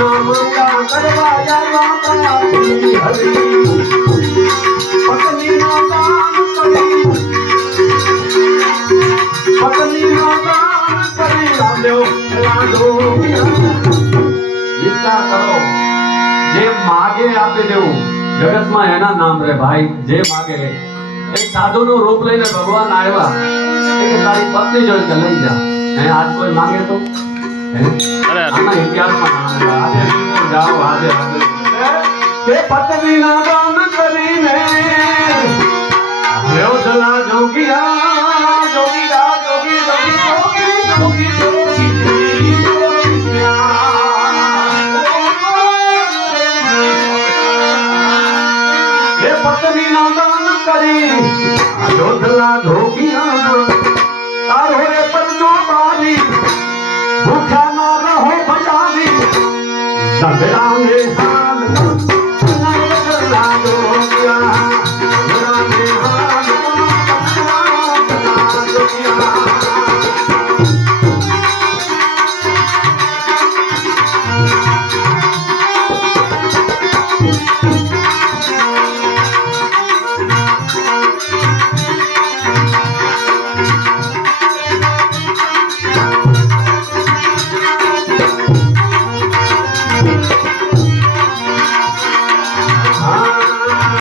નામ કરવા આવ્યા તારી હરી પત્ની નો દાન કરી પત્ની નો દાન કરી આવ્યો લાડો વિચાર કરો જે માગે આપી દેવું જગતમાં એના નામ રે ભાઈ જે માગે એક સાધુનું રૂપ લઈને ભગવાન આવ્યા કે તારી પત્ની જોડે લઈ જા હે આજ કોઈ માંગે તો અરે આના ઇતિહાસમાં નામ આજે જાઓ આજે કે પત્ની ના દાન કરીને આવ્યો જલા જોગિયા જોગિયા જોગી જોગી જોગી જોગી પત્ની ના દાન કરી જોધલા ધોગિયા તારો રે પરજો બારી ભૂખ્યા ના રહો ભજાવી સગડાને હાલ